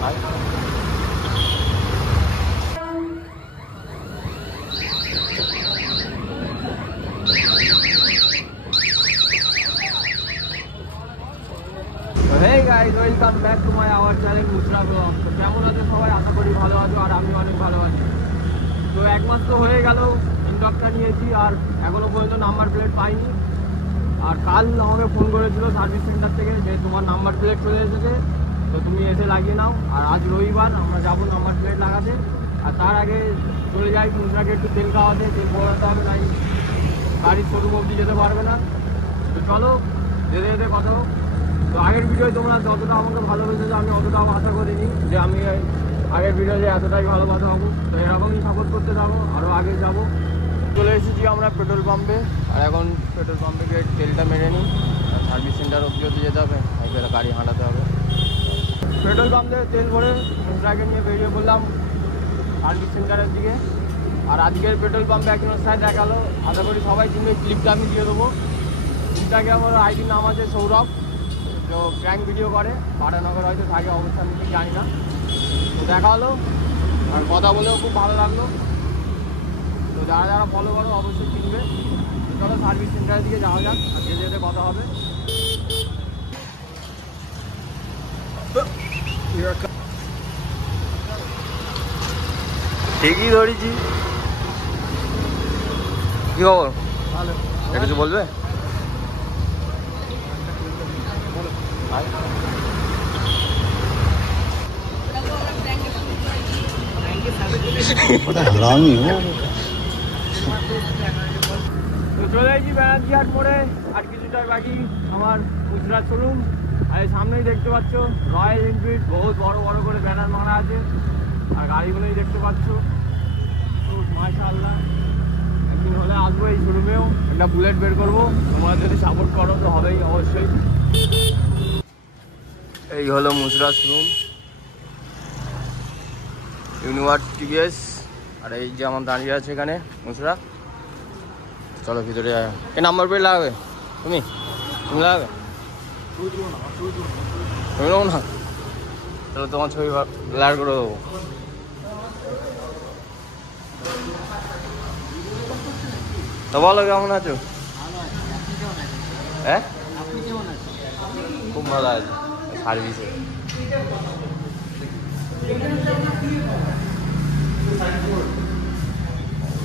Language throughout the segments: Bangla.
Hey guys, welcome back to my our channel Musra blog. তো কেমন আছো সবাই? আশা করি ভালো আছো, আর আমি অনেক ভালো আছি। তো এক মাস তো হয়ে গেল ইন্ডকটা নিয়েছি, আর এখনো পর্যন্ত নাম্বার প্লেট পাইনি। আর কাল আমাকে ফোন করেছিল সার্ভিস সেন্টার থেকে যে তোমার নাম্বার প্লেট চলে এসেছে, তো তুমি এসে লাগিয়ে নাও। আর আজ রবিবার, আমরা যাবো নাম্বার প্লেট লাগাতে। আর তার আগে চলে যাই মুসরাকে একটু তেল খাওয়াতে, তেল ভরাতে হবে, তাই গাড়ির শোরুম অবধি যেতে পারবে না। তো চলো যেতে যেতে কথা হোক। তো আগের ভিডিও তোমরা যতটা আমাকে ভালোবেসেছো, আমি অতটাও আশা করিনি যে আমি আগের ভিডিওতে এতটাই ভালোবাসা হবো। তো এরকমই সাপোর্ট করতে থাকো, আরও আগে যাবো। চলে এসেছি আমরা পেট্রোল পাম্পে, আর এখন পেট্রোল পাম্পে গিয়ে তেলটা মেরে নিই। সার্ভিস সেন্টার অবধি যদি যেতে হবে, এবারে গাড়ি হাঁটাতে হবে। পেট্রোল পাম্প থেকে তেল ভরে মুসরাকে নিয়ে বেরিয়ে পড়লাম সার্ভিস সেন্টারের দিকে। আর আজকের পেট্রোল পাম্পে একজনের সাথে দেখালো, আশা করি সবাই চিনবে, ক্লিপটা আমি দিয়ে দেবো। ক্লিপটাকে আমার আইডির নাম আছে সৌরভ, তো প্র্যাঙ্ক ভিডিও করে, বাটানগর হয়তো থাকে, অবস্থান কি জানি না। তো দেখা হলো, আর কথা বলেও খুব ভালো লাগলো। তো যারা যারা ফলো করো অবশ্যই কিনবে। চলো সার্ভিস সেন্টারের দিকে যাওয়া যাক, আর যেতে যেতে কথা হবে। ঠিকই ধরেছি। কি খবর? ভালো। কিছু বলবে? हरामी हो। তো চলে এসেছি ব্যানার্জি হাট মোড়ে, আর কিছুটা বাকি আমার মুসরা শোরুম। আর সামনেই দেখতে পাচ্ছ রয়্যাল এনফিল্ড, বহুত বড় বড় করে ব্যানার মারা আছে, আর গাড়িগুলোই দেখতে পাচ্ছ। তো মাশাআল্লাহ, একদিন হলে আসবো এই শোরুমেও, একটা বুলেট বের করবো। তোমরা যদি সাপোর্ট করো তো হবেই অবশ্যই। এই হলো মুসরা শোরুম, ইউনিভার্স টিভিএস। আর এই যে আমার দাঁড়িয়ে আছে এখানে মুসরা। চলো ভিতরে আয়। কে নাম্বার প্লেট লাগাবে? তুমি লাগাবে? তুমি নেবো না? চলো তোমার ছবি ব্লার করে দেবো। তো বলো কেমন আছো? হ্যাঁ, খুব ভালো আছে সার্ভিসে।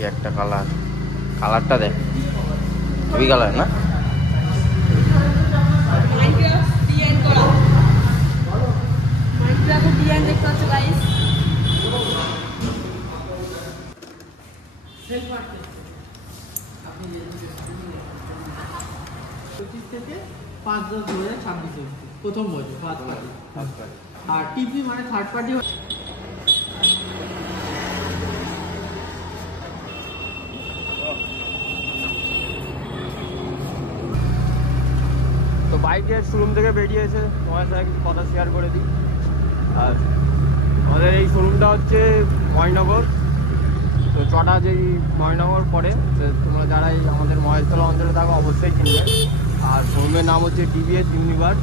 একটা কালারটা দেখ, হেভি কালার না? থেকে 5/10/2026 প্রথম বছর ফার্স্ট পার্টি। আর টিপি মানে থার্ড পার্টি। তো বাইকের শোরুম থেকে বেরিয়েছে, তোমার সাথে কিছু কথা শেয়ার করে দিই। আর আমাদের এই শোরুমটা হচ্ছে ময়নগর। তো চটা যেই ময়নগর পড়ে, তোমরা যারা এই আমাদের মহেশতলা অঞ্চলে থাকো অবশ্যই কিনবে। আর শোরুমের নাম হচ্ছে টিভিএস ইউনিভার্স।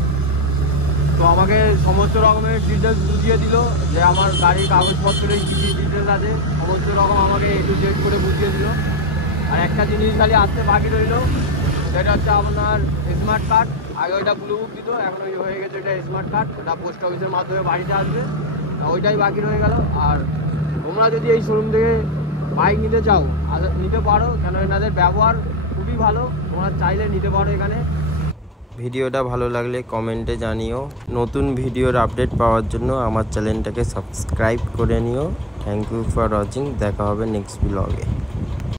তো আমাকে সমস্ত রকমের ডিটেলস বুঝিয়ে দিল, যে আমার গাড়ির কাগজপত্রের কী কী ডিটেলস আছে, সমস্ত রকম আমাকে A to Z করে বুঝিয়ে দিল। আর একটা জিনিস খালি আসতে বাকি রইল, সেটা হচ্ছে আপনার স্মার্ট কার্ড। আগে ওইটা ব্লু বুক দিত, এখন ওই হয়ে গেছে এটা স্মার্ট কার্ড, ওটা পোস্ট অফিসের মাধ্যমে বাড়িতে আসবে। ওইটাই বাকি রয়ে গেল। আর তোমরা যদি এই শোরুম থেকে বাইক নিতে চাও, নিতে পারো, কেন এনাদের ব্যবহার খুবই ভালো, তোমরা চাইলে নিতে পারো এখানে। ভিডিওটা ভালো লাগলে কমেন্টে জানিও। নতুন ভিডিওর আপডেট পাওয়ার জন্য আমার চ্যানেলটাকে সাবস্ক্রাইব করে নিও। Thank you for watching. দেখা হবে নেক্সট ব্লগে।